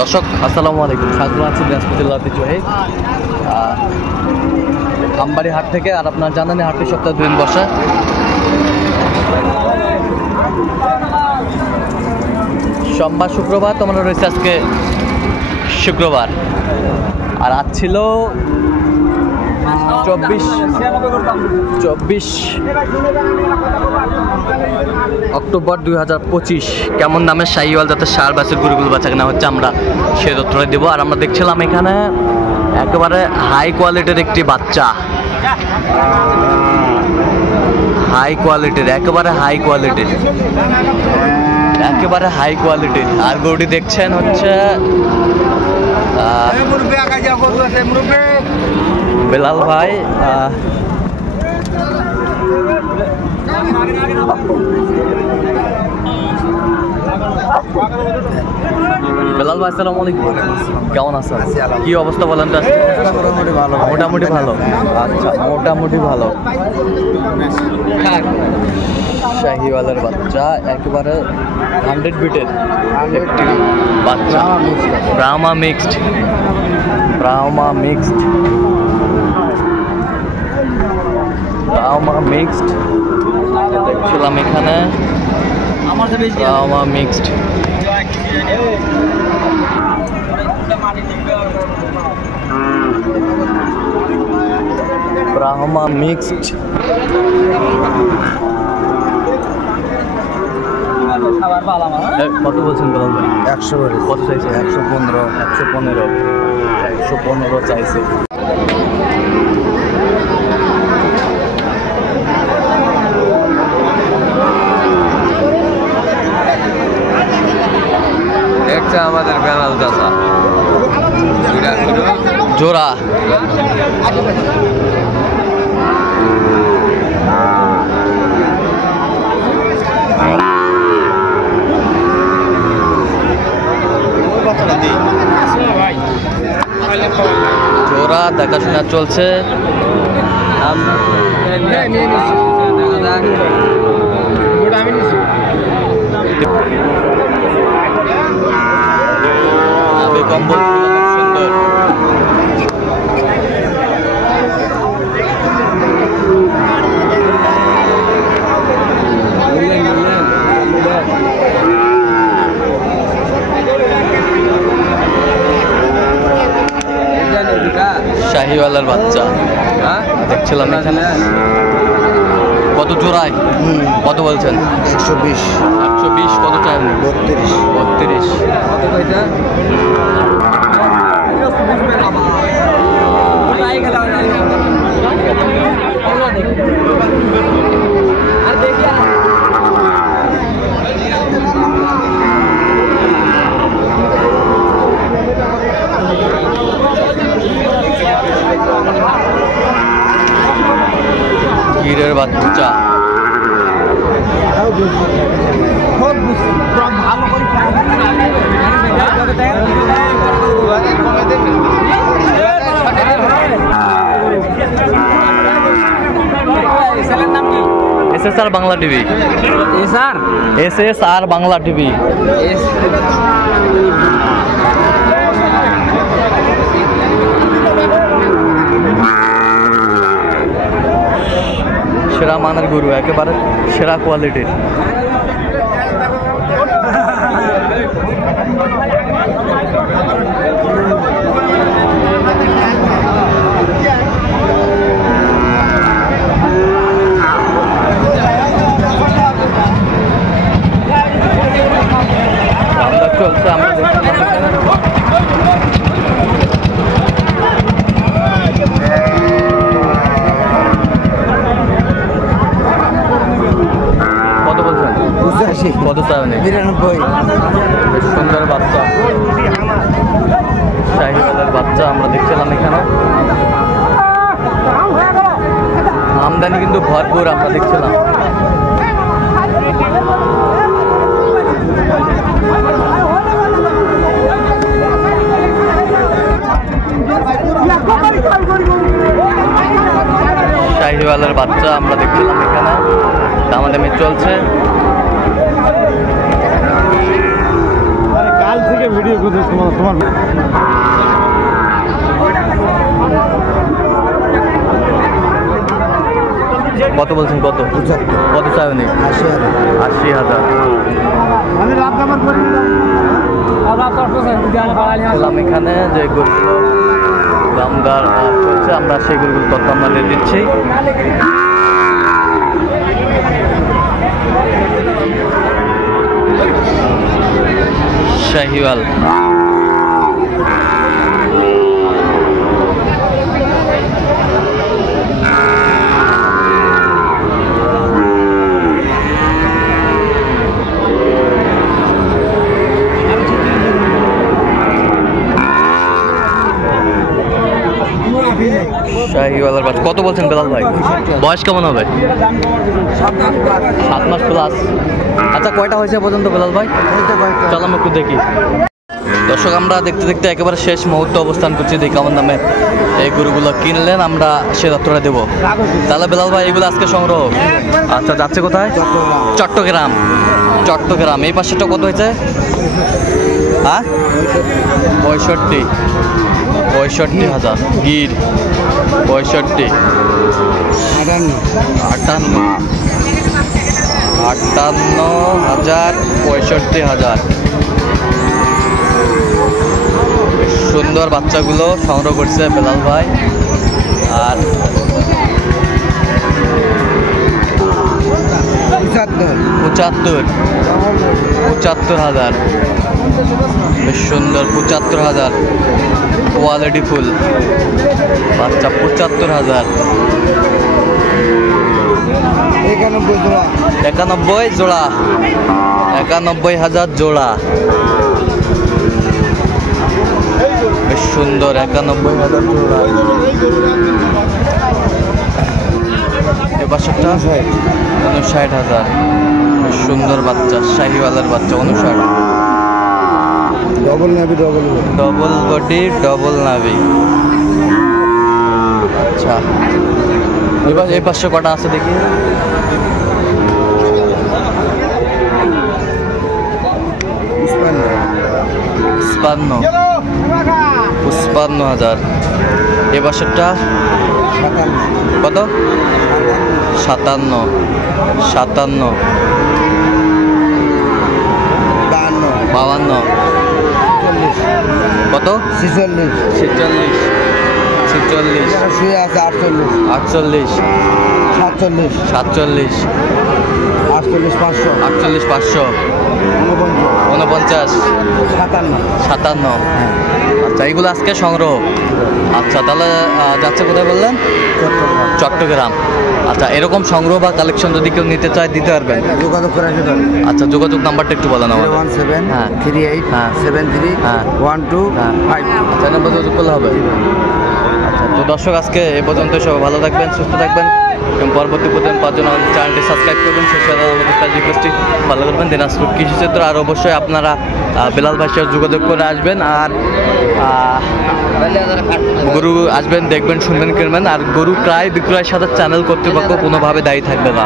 দর্শক আসসালামু আলাইকুম, স্বাগত আছি দিনাজপুর জেলার ঐতিহ্যবাহী আমবাড়ি হাট থেকে। আর আপনার জানেন হাটটি সপ্তাহে 2 দিন বসে। সোমবার শুক্রবার তো আমরা রয়েছে আজকে শুক্রবার, আর আজ ছিল 24 অক্টোবর 2025। কেমন দামের শাহিওয়াল যাতে সার বাসের গরুগুলো বাচ্চা কেনা হচ্ছে আমরা সে তথ্যটা দেবো। আর আমরা দেখছিলাম এখানে একেবারে হাই কোয়ালিটির একটি বাচ্চা, হাই কোয়ালিটির, একেবারে হাই কোয়ালিটির, একেবারে হাই কোয়ালিটির। আর গরুটি দেখছেন হচ্ছে বেলাল ভাই। বেলাল ভাই আসসালামু আলাইকুম, কেমন আছেন? কি অবস্থা বলেন তো? মোটামুটি ভালো। মোটামুটি ভালো, আচ্ছা মোটামুটি ভালো। শাহিওয়ালের বাচ্চা একেবারে 100 বিটের একটি বাচ্চা, Brahma mixed, Brahma mixed, Brahma mixed দেখছিলাম এখানে, ব্রাহ্মা মিক্সড। ব্রাহ্মা মিক্সড কত বলছেন বেলাল ভাই? 100 কত চাইছে? 115 115 চাইছে। একটা আমাদের বেলাল দাদা জোড়া জোড়া দেখাশোনা চলছে। কম্বল সুন্দর, শাহিওয়ালার বাচ্চা দেখছিলাম এখানে। কত জোড়ায়? কত বলছেন? 120। 120 কত চাই? 32 কত কইটা? গিরের বাচ্চা SSR Bangla TV, SSR Bangla TV. সেরা মানের গরু, একেবারে সেরা কোয়ালিটির। আমরা চলছে, আমরা কত চাই? 92। বেশ সুন্দর বাচ্চা, শাহিওয়ালের বাচ্চা আমরা দেখছিলাম এখানে। আমদানি কিন্তু ভরপুর আমরা দেখছিলাম। শাহিওয়ালের বাচ্চা আমরা দেখছিলাম এখানে, দামাদামি চলছে। কাল থেকে ভিডিও তোমার কত বলছেন? কত কত চাইনি? 80,000। এখানে যে গরুগুলো দামদার চলছে, আমরা সেই গরুগুলো তথ্য আপনাদের দিচ্ছি। শাহিওয়াল শাহিওয়ালের বাচ্চা কত বলছেন বেলাল ভাই? বয়স কেমন হবে? 7 মাস প্লাস। আচ্ছা, কয়টা হয়েছে পর্যন্ত বেলাল ভাই? চল আমরা একটু দেখি। দর্শক, আমরা দেখতে দেখতে একেবারে শেষ মুহূর্তে অবস্থান করছি। দেখি কেমন দামে এই গরুগুলো কিনলেন, আমরা সে তথ্যটা দেবো। তাহলে বেলাল ভাই, এগুলো আজকে সংগ্রহ। আচ্ছা, যাচ্ছে কোথায়? চট্টগ্রাম। চট্টগ্রাম। এই পাশেটা কত হয়েছে? হ্যাঁ, 65,000। গির 65, 58,000, 65,000। সুন্দর বাচ্চাগুলো সংগ্রহ করছে বেলাল ভাই। আর 75,000। বেশ সুন্দর, 75,000। কোয়ালিটি ফুল বাচ্চা, 75,000। 91 জোড়া, 91,000 জোড়া। বেশ সুন্দর, 91,000 জোড়া। এবার 59,000। বেশ সুন্দর বাচ্চা, শাহিওয়ালের বাচ্চা, 59। ডবল নাভি, ডবল বডি, ডবল নাভি। আচ্ছা, এবার এই পাশে কটা আছে দেখি। 55,000। এ বছরটা কত? 57, 52, কত? 46, 46, 48, 48, 47, 47, 48, 500, 48, 500, 49, 57। আচ্ছা, এইগুলো আজকে সংগ্রহ। আচ্ছা, তাহলে যাচ্ছে কোথায় বললেন? চট্টগ্রাম। আচ্ছা, এরকম সংগ্রহ বা কালেকশন যদি কেউ নিতে চায় দিতে পারবেন? যোগাযোগ করে আসবেন। আচ্ছা, যোগাযোগ নাম্বারটা একটু বলেন আমাদের। 017 হ্যাঁ 38 হ্যাঁ 73 হ্যাঁ 12 হ্যাঁ 52। আচ্ছা, নাম্বার যোগাযোগ করলে হবে। আচ্ছা, তো দর্শক, আজকে এ পর্যন্ত। সবাই ভালো থাকবেন, সুস্থ থাকবেন এবং পরবর্তী প্রতিদিন পাওয়ার জন্য আমাদের চ্যানেলটি সাবস্ক্রাইব করবেন। সেই সাথে আমাদের কাজ রিকোয়েস্টটি ভালো করবেন। দিনাজপুর কৃষি ক্ষেত্র। আর অবশ্যই আপনারা বেলাল ভাইয়ের সাথে যোগাযোগ করে আসবেন। আর গরু আসবেন, দেখবেন, শুনবেন, কিনবেন। আর গরু ক্রয় বিক্রয়ের সাথে চ্যানেল কর্তৃপক্ষ কোনোভাবে দায়ী থাকবে না।